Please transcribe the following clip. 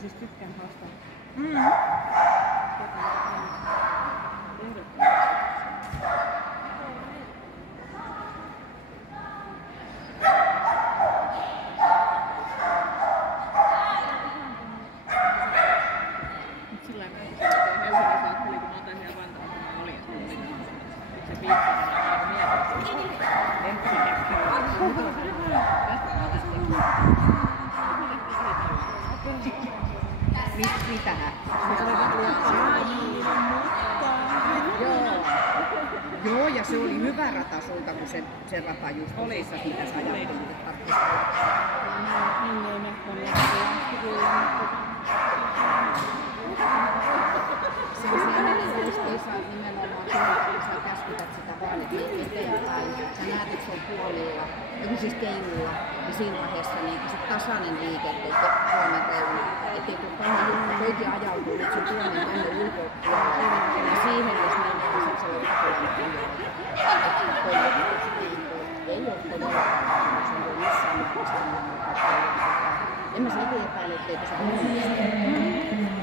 Siis tykkään haastaa. Sillä Helsingissä ajattelin, kun mä otan siellä Vantaalla, kun mä olin. Se viikkoinen aika mielenkiintoinen. Mitähän? Joo, ja se oli hyvä rata sulta, kun se rata just oli, mitä sä ajattelit, että se on justiinsa nimenomaan kun sä käskytät sitä vaan, että eteenpäin. Sä näet, että se on puolilla, siis keinulla, ja siinä vaiheessa niin se tasainen liike, että tuonne reuna. Että kun toiki ajautuu, nyt se tuonne tänne ulkopuolelle, ja siihen jos mennään, niin sitten se on ei ole todellakaan, se on missään määrin. En mä siitä epäile, etteikö se ole.